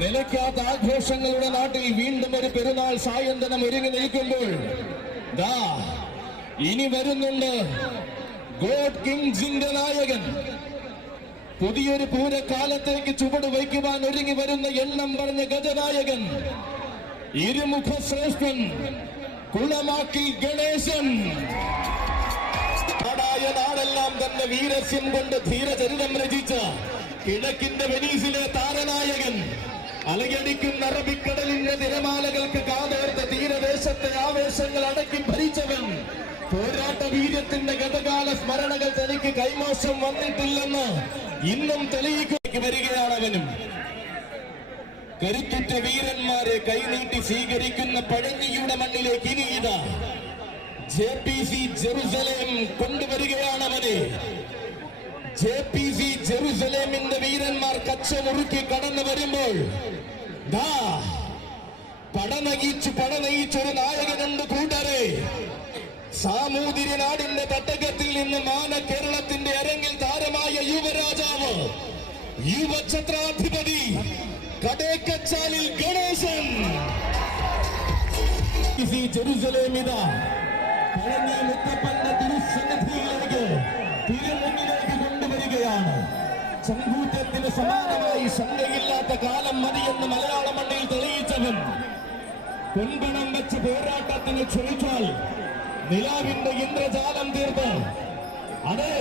നിലയ്ക്കാത്ത ആഘോഷങ്ങളുടെ നാട്ടിൽ വീണ്ടും ഒരു പെരുന്നാൾ സായന്തനം ഒരുങ്ങി നിൽക്കുമ്പോൾ ദാ ഇനി വരുന്നുണ്ട് ഗോഡ് കിങ്സിന്റെ നായകൻ. പുതിയൊരു പൂരക്കാലത്തേക്ക് ചുവട് വയ്ക്കുവാൻ ഒരുങ്ങി വരുന്ന എണ്ണം പറഞ്ഞ ഗജനായകൻ ഇരുമുഖ ശ്രേഷ്ഠൻ കുളമാക്കി ഗണേശൻ. നാടായ നാടെല്ലാം തന്നെ വീരസ്യം കൊണ്ട് ധീരചരിതം രചിച്ച കിഴക്കിന്റെ വെനീസിലെ താരനായകൻ അലയടിക്കുന്ന അറബിക്കടലിന്റെ തിരമാലകൾക്ക് കാതേർത്ത തീരദേശത്തെ ആവേശങ്ങൾ അടക്കി ഭരിച്ചവൻ. പോരാട്ട വീര്യത്തിന്റെ ഗതകാല സ്മരണകൾ തനിക്ക് കൈമോശം വന്നിട്ടില്ലെന്ന് ഇന്നും തെളിയിക്കേക്ക് വരികയാണ് അവനും. കരുത്തുറ്റ വീരന്മാരെ കൈനീട്ടി സ്വീകരിക്കുന്ന പഴഞ്ഞിയുടെ മണ്ണിലേക്ക് ഇനി ഇതാ. ജെ പി സി ജെറുസലേം കൊണ്ടുവരികയാണ് അവനെ. ജെ പി സി ജെറുസലേമിന്റെ വീരന്മാർ കച്ചമുറുക്കി കടന്നു വരുമ്പോൾ പടനയിച്ചു പടനയിച്ചൊരു നായകനുണ്ട് കൂട്ടരെ. സാമൂതിരി നാടിന്റെ തട്ടകത്തിൽ നിന്ന് മാന കേരളത്തിന്റെ അരങ്ങിൽ താരമായ യുവരാജാവ് യുവഛത്രാധിപതി കടേക്കച്ചാലിൽ ഗണേശൻ. ഈ പഴനി മുത്തപ്പന്റെ തിരുസന്നിധിയിലേക്ക് തിരുമുന്നിലേക്ക് കൊണ്ടുവരികയാണ്. ചങ്കൂറ്റത്തിന് സമാനമായി ശങ്കയില്ലാത്ത കാലം മതിയെന്ന് മലയാള മണ്ണിൽ തെളിയിച്ചവൻ പൊൻപണം വെച്ച് പോരാട്ടത്തിന് ക്ഷണിച്ചാൽ നിലാവിന്റെ ഇന്ദ്രജാലം തീർത്ത്. അതെ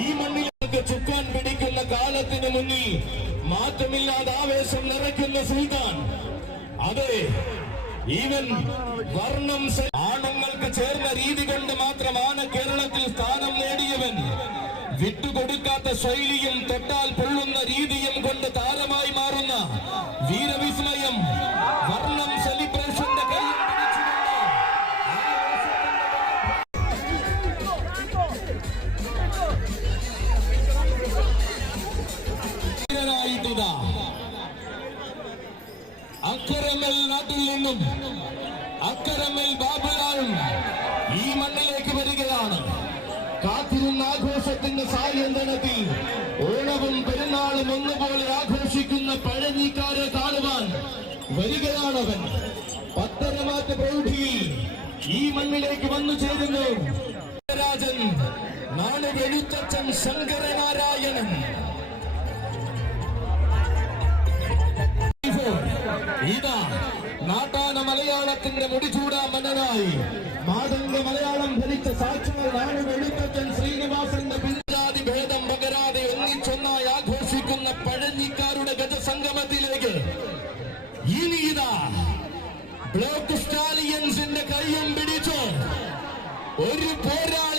ഈ മണ്ണിലേക്ക് ചുക്കാൻ പിടിക്കുന്ന കാലത്തിന് മുന്നിൽ മാറ്റമില്ലാതെ ആവേശം നിറയ്ക്കുന്ന സുൽത്താൻ. അതെ ഈവൻ വർണം ആണുങ്ങൾക്ക് ചേർന്ന രീതി കൊണ്ട് മാത്രമാണ് കേരളത്തിൽ സ്ഥാനം നേടിയവൻ. വിട്ടുകൊടുക്കാത്ത ശൈലിയും തൊട്ടാൽ പൊള്ളുന്ന രീതിയും കൊണ്ട് താരമായി മാറുന്ന വീരവിസ്മയം. ആഘോഷത്തിന്റെ സായന്തനത്തിൽ ഓണവും പെരുന്നാളും ഒന്നുപോലെ ആഘോഷിക്കുന്ന പഴനിക്കാരെ കാണുവാൻ വരികയാണവൻ. പത്തരമാറ്റ പ്രൗഢിയിൽ ഈ മണ്ണിലേക്ക് വന്നു ചേരുന്നു. രാജൻ നാളെ വെളിച്ചച്ചൻ ശങ്കരനാരായണൻ. ഇതാ നാട്ടാന മലയാളത്തിന്റെ മുടിചൂടാ മന്നനായി. മാതംഗ മലയാളം ഭരിച്ച സാക്ഷാൽ നാട് വെളുത്തച്ഛൻ ശ്രീനിവാസന്റെ ഒരു പോരാളി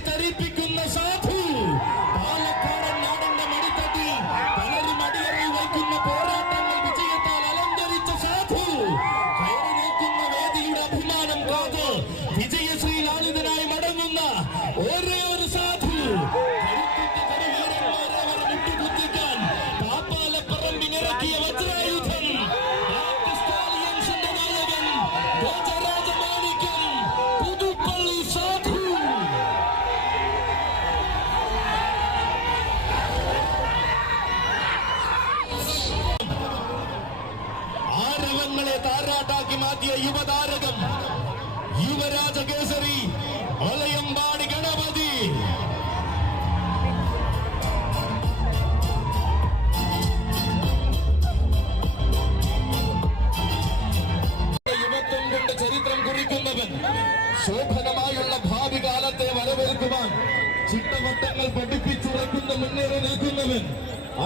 taripika.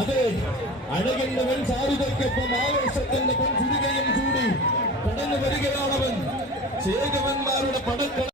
അതെ അഴകിന്റെ ചാരുതയ്ക്കൊപ്പം ആവേശത്തിന്റെ പൊൻചുരികയും ചൂടി കടന്നു വരികയാണവൻ ചേകവന്മാരുടെ പടക്കള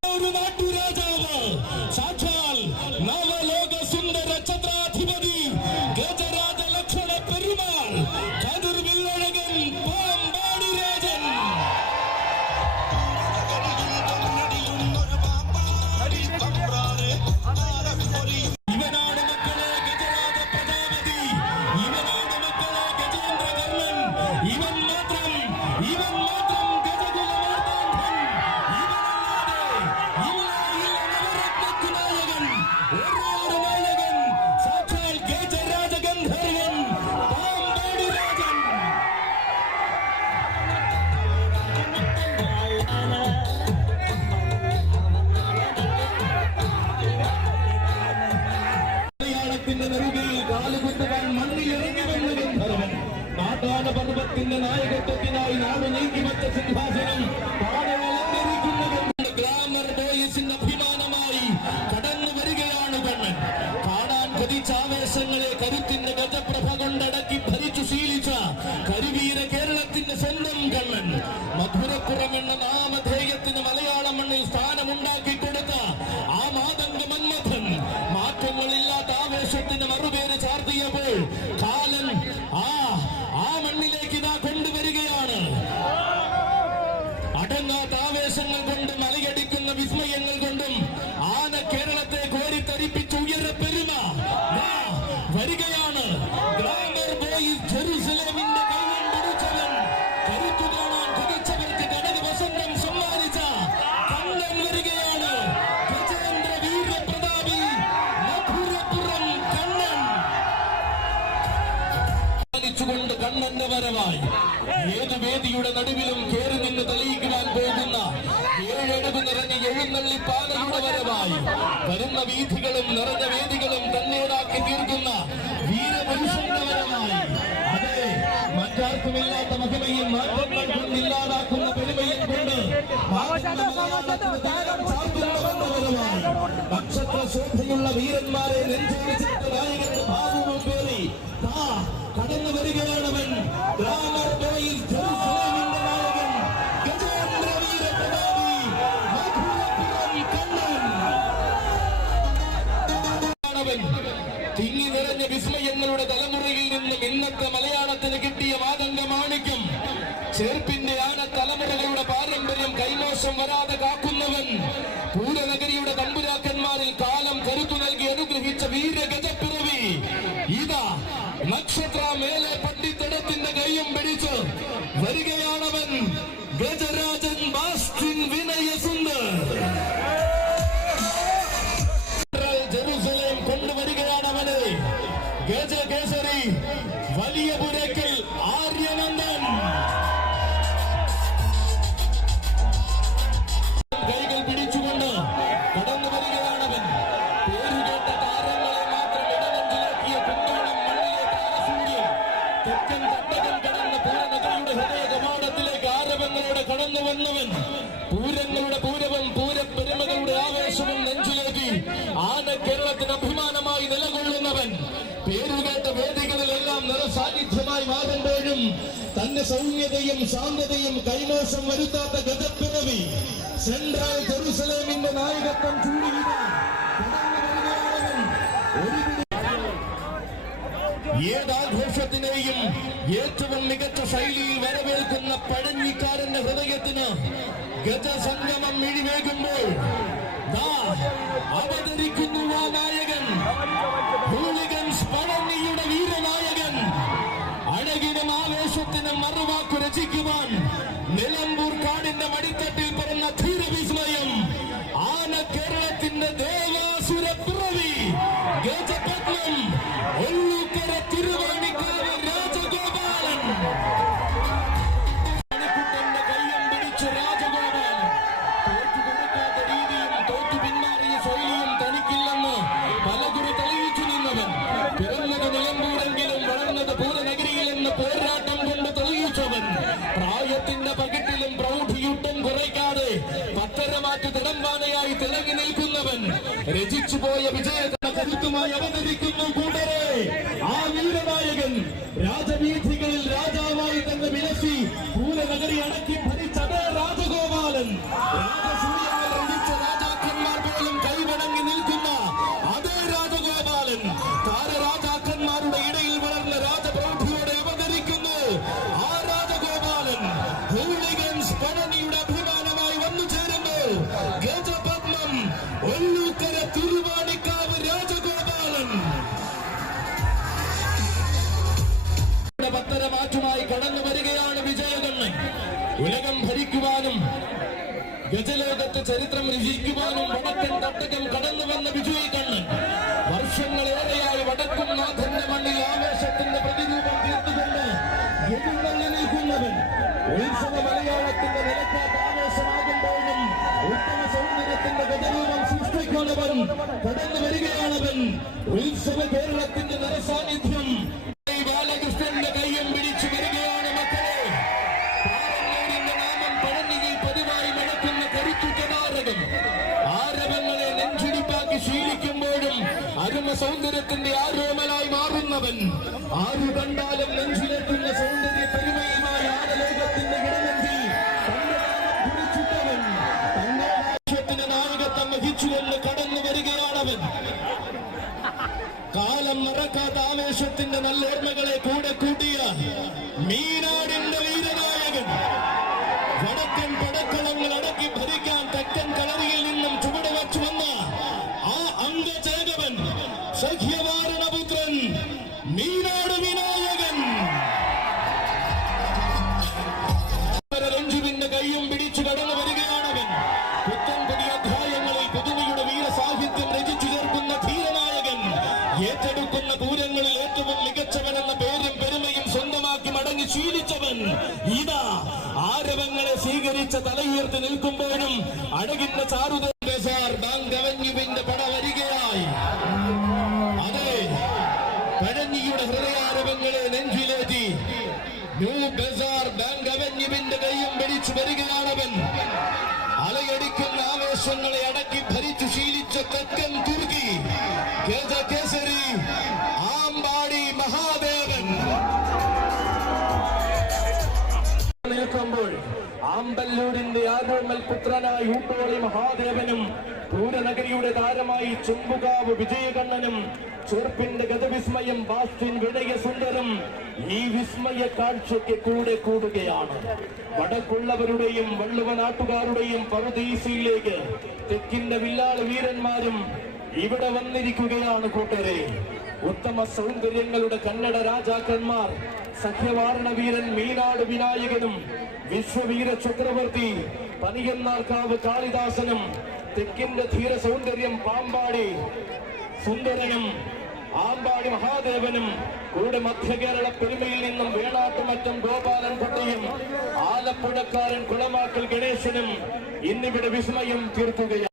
പർവതത്തിന്റെ നെറുകയിൽ കാലുകുത്തുവാൻ മണ്ണിൽ ഇറങ്ങി വന്ന ഗന്ധർവൻ മാതാന പർവത്തിന്റെ നായകത്വത്തിനായി നാട് നീക്കിവച്ച സിംഹാസനം താഴെ അലങ്കരിക്കുന്നതുകൊണ്ട് ഗ്ലാമർ ബോയ്സിന്റെ അഭിമാനമായി കടന്നു വരികയാണ് കണ്ണൻ. കാണാൻ കൊതിച്ച ആവേശങ്ങളെ കരുത്തിന്റെ ഗജപ്രഭ കൊണ്ടടക്കി ഭരിച്ചു ശീലിച്ച കരുവീര കേരളത്തിന്റെ സ്വന്തം കണ്ണൻ. മധുരപ്പുറം എന്ന നാമധേയത്തിന് മലയാള മണ്ണിൽ സ്ഥാനമുണ്ടാക്കി மாற்றுமையில்லாத மகிமையின் மாற்றங்கள் கொண்டு இல்லாதாக்கும் பெருமையின் கொண்டு. நட்சத்திர வீரன்மாரே நெஞ்சோடு சேர்த்து பேரி கடந்து வருகிறானவன். கிராமர் കൈയും പിടിച്ച് വരികയാണവൻ ഗജരാജൻ ബാസ്റ്റിൻ വിനയസുന്ദർ. തന്റെ സൗമ്യതയും ശാന്തതയും കൈമോശം വരുത്താത്ത ഗതപ്പിറവി സെൻട്രൽ ജെറുസലേമിന്റെ നായകത്വം ചൂടിയിട ഒരു ഏതാഘോഷത്തിനെയും ഏറ്റവും മികച്ച ശൈലിയിൽ വരവേൽക്കുന്ന പഴഞ്ഞിക്കാരന്റെ ഹൃദയത്തിന് ഗജസംഗമം മിഴിവേകുമ്പോൾ അവതരിക്കുന്നു ആ നായകൻ. ഹൂളിഗൻസ് വീരനായകൻ അഴകിനും ആവേശത്തിനും മറുവാക്കു രചിക്കുവാൻ നിലമ്പൂർ കാടിന്റെ മടിത്തട്ടിൽ പിറന്ന ധീരവിസ്മയം ആന കേരളത്തിന്റെ ദേവാസുര രചിച്ചു പോയ വിജയ ഗജലോകത്ത് ചരിത്രം രചിക്കുവാനും വടക്കൻ തട്ടകം കടന്നു വന്ന വിജയി കണ്ണൻ. വർഷങ്ങളേറെയായി വടക്കും നാഥന്റെ മണ്ണിൽ ആവേശത്തിന്റെ പ്രതിരൂപം തീർത്തുകൊണ്ട് നിൽക്കുന്നവൻ. ഉത്സവ മലയാളത്തിന്റെ നിലക്കാത്ത ആവേശമാകുമ്പോഴും ഉത്തമ സൗന്ദര്യത്തിന്റെ ഗജരൂപം സൃഷ്ടിക്കുന്നവൻ കടന്നു വരികയാണവൻ. ഉത്സവ കേരളത്തിന്റെ നിറസാന്നിധ്യം അവന്യുവിന്റെ പട വരികയായി. അതെ പഴഞ്ഞിയുടെ ഹൃദയാരവങ്ങളെ നെഞ്ചിലേറ്റി. ന്യൂ ബസാർ ബാങ്ക് അവന്യുവിന്റെ കൈയും പിടിച്ചു വരികയാണവൻ. അലയടിക്കുന്ന ആവേശങ്ങളെ അടക്കി ഭരിച്ചു ശീലിച്ച തെക്കൻ തുർക്കി കേസരി ആമ്പാടി മഹാദേവൻ. നിൽക്കുമ്പോൾ ആമ്പല്ലൂരിന്റെ ആരോമൽ പുത്രനായ ഊട്ടോളി മഹാദേവനും പൂരനഗരിയുടെ താരമായി ചുമ്പുകാവ് വിജയകണ്ണനും ചെറുപ്പിന്റെ ഗതവിസ്മയം ബാസ്റ്റിൻ വിനയസുന്ദരം ഈ വിസ്മയ കാഴ്ചയ്ക്ക് കൂടെ കൂടുകയാണ്. വടക്കുള്ളവരുടെയും വള്ളുവ നാട്ടുകാരുടെയും പറുദീസയിലേക്ക് തെക്കിന്റെ വില്ലാള വീരന്മാരും ഇവിടെ വന്നിരിക്കുകയാണ് കൂട്ടരെ. ഉത്തമ സൗന്ദര്യങ്ങളുടെ കന്നഡ രാജാക്കന്മാർ സഖ്യവാരണ വീരൻ മീനാട് വിനായകനും വിശ്വവീര ചക്രവർത്തി പനിയന്നാർക്കാവ് കാളിദാസനും തെക്കിന്റെ ധീര സൗന്ദര്യം പാമ്പാടി സുന്ദരനും ആമ്പാടി മഹാദേവനും കൂടെ മധ്യകേരള പെരുമയിൽ നിന്നും വേണാട്ടുമറ്റം ഗോപാലൻ കുട്ടിയും ആലപ്പുഴക്കാരൻ കുളമാക്കൽ ഗണേശനും ഇന്നിവിടെ വിസ്മയം തീർക്കുകയാണ്.